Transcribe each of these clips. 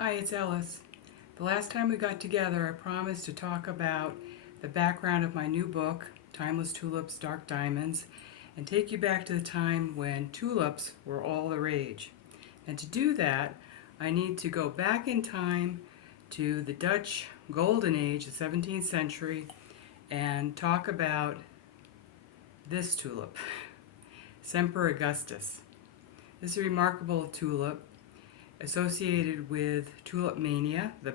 Hi, it's Ellis. The last time we got together, I promised to talk about the background of my new book, Timeless Tulips, Dark Diamonds, and take you back to the time when tulips were all the rage. And to do that, I need to go back in time to the Dutch Golden Age, the 17th century, and talk about this tulip, Semper Augustus. This is a remarkable tulip associated with Tulipmania, the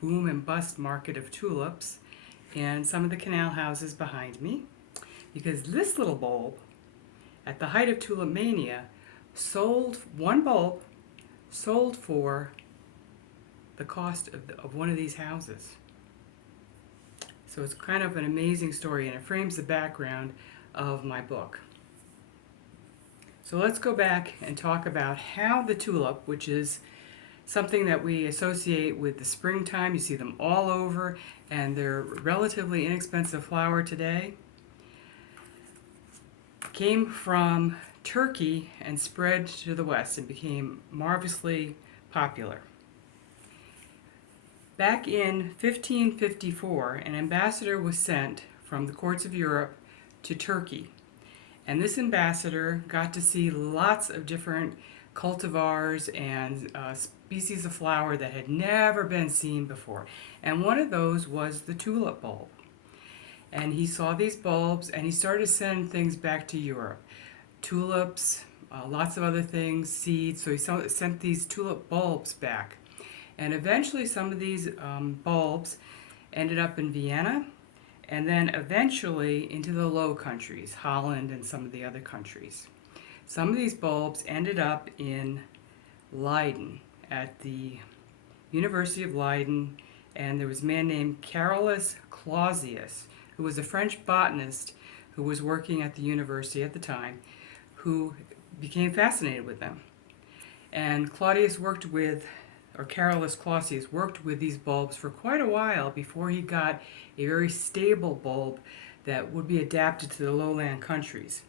boom and bust market of tulips, and some of the canal houses behind me, because this little bulb, at the height of Tulipmania, one bulb sold for the cost of one of these houses. So it's kind of an amazing story, and it frames the background of my book. So let's go back and talk about how the tulip, which is something that we associate with the springtime, you see them all over, and they're a relatively inexpensive flower today, came from Turkey and spread to the West and became marvelously popular. Back in 1554, an ambassador was sent from the courts of Europe to Turkey. And this ambassador got to see lots of different cultivars and species of flower that had never been seen before. And one of those was the tulip bulb. And he saw these bulbs and he started sending things back to Europe. Tulips, lots of other things, seeds. So he sent these tulip bulbs back. And eventually some of these bulbs ended up in Vienna, and then eventually into the Low Countries, Holland and some of the other countries. Some of these bulbs ended up in Leiden, at the University of Leiden, and there was a man named Carolus Clausius, who was a French botanist who was working at the university at the time, who became fascinated with them. And Carolus Clausius worked with these bulbs for quite a while before he got a very stable bulb that would be adapted to the lowland countries.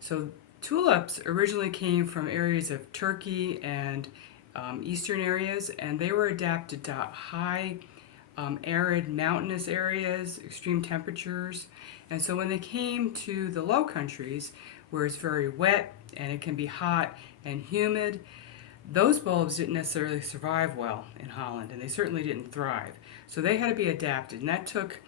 So tulips originally came from areas of Turkey and eastern areas, and they were adapted to high arid mountainous areas, extreme temperatures. And so when they came to the low countries, where it's very wet and it can be hot and humid, those bulbs didn't necessarily survive well in Holland, and they certainly didn't thrive. So they had to be adapted, and that took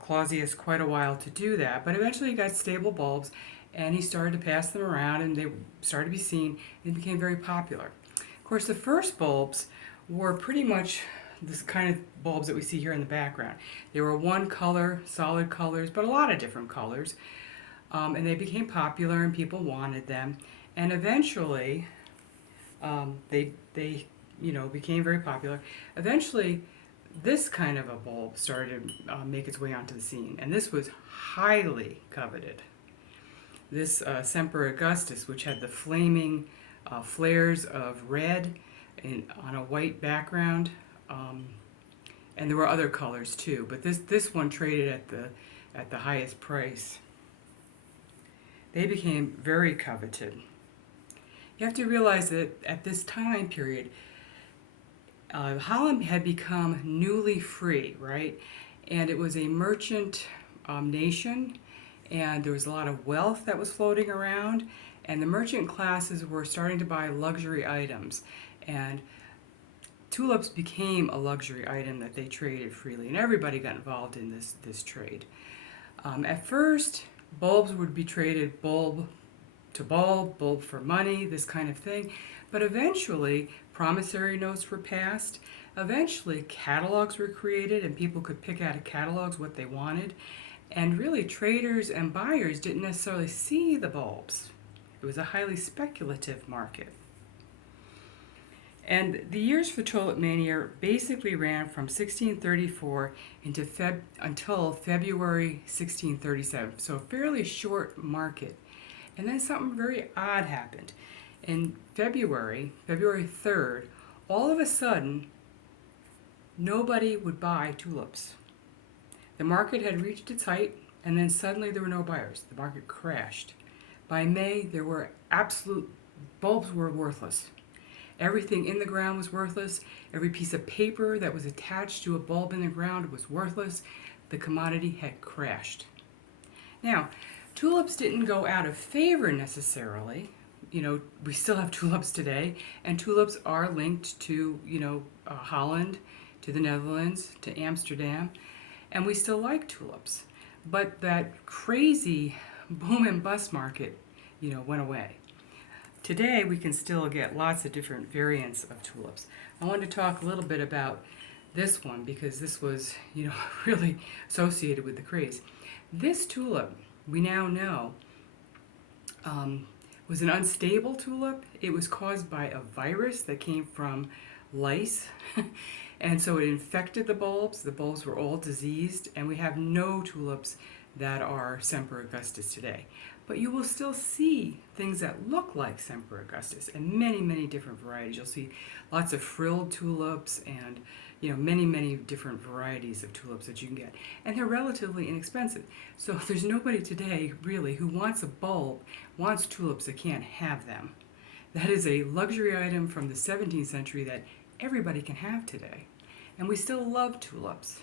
Clausius quite a while to do that. But eventually he got stable bulbs, and he started to pass them around, and they started to be seen, and they became very popular. Of course, the first bulbs were pretty much this kind of bulbs that we see here in the background. They were one color, solid colors, but a lot of different colors. And they became popular, and people wanted them. And eventually, they became very popular. Eventually, this kind of a bulb started to make its way onto the scene, and this was highly coveted. This Semper Augustus, which had the flaming flares of red on a white background, and there were other colors too, but this one traded at the highest price. They became very coveted. You have to realize that at this time period, Holland had become newly free, right? And it was a merchant nation, and there was a lot of wealth that was floating around, and the merchant classes were starting to buy luxury items. And tulips became a luxury item that they traded freely, and everybody got involved in this trade. At first, bulbs would be traded bulb to bulb for money, this kind of thing. But eventually, promissory notes were passed. Eventually, catalogs were created, and people could pick out of catalogs what they wanted. And really, traders and buyers didn't necessarily see the bulbs. It was a highly speculative market. And the years for Tulipmania basically ran from 1634 until February 1637, so a fairly short market. And then something very odd happened. In February 3rd, all of a sudden, nobody would buy tulips. The market had reached its height, and then suddenly there were no buyers. The market crashed. By May, bulbs were worthless. Everything in the ground was worthless. Every piece of paper that was attached to a bulb in the ground was worthless. The commodity had crashed. Now, tulips didn't go out of favor necessarily. We still have tulips today, and tulips are linked to, Holland, to the Netherlands, to Amsterdam, and we still like tulips. But that crazy boom and bust market, went away. Today, we can still get lots of different variants of tulips. I wanted to talk a little bit about this one because this was, really associated with the craze. This tulip, we now know, was an unstable tulip. It was caused by a virus that came from lice, and so it infected the bulbs. The bulbs were all diseased, and we have no tulips that are Semper Augustus today. But you will still see things that look like Semper Augustus and many, many different varieties. You'll see lots of frilled tulips and many, many different varieties of tulips that you can get. And they're relatively inexpensive. So there's nobody today really who wants a bulb, wants tulips that can't have them. That is a luxury item from the 17th century that everybody can have today. And we still love tulips.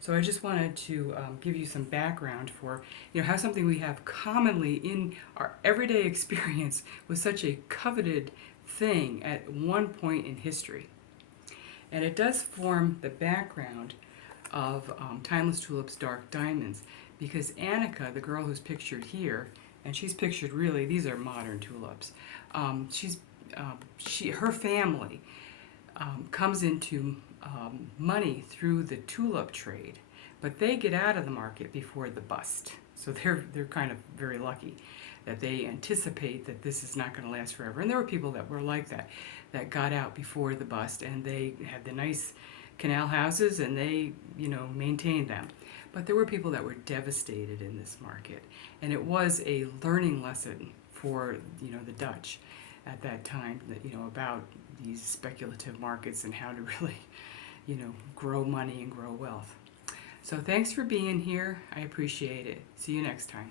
So I just wanted to give you some background for how something we have commonly in our everyday experience was such a coveted thing at one point in history. And it does form the background of Timeless Tulips Dark Diamonds, because Annika, the girl who's pictured here, and she's pictured really, these are modern tulips, her family comes into money through the tulip trade, but they get out of the market before the bust. So they're kind of very lucky that they anticipate that this is not going to last forever. And there were people that were like that got out before the bust, and they had the nice canal houses and they, maintained them. But there were people that were devastated in this market, and it was a learning lesson for, the Dutch at that time, that, about these speculative markets and how to really, grow money and grow wealth. So thanks for being here. I appreciate it. See you next time.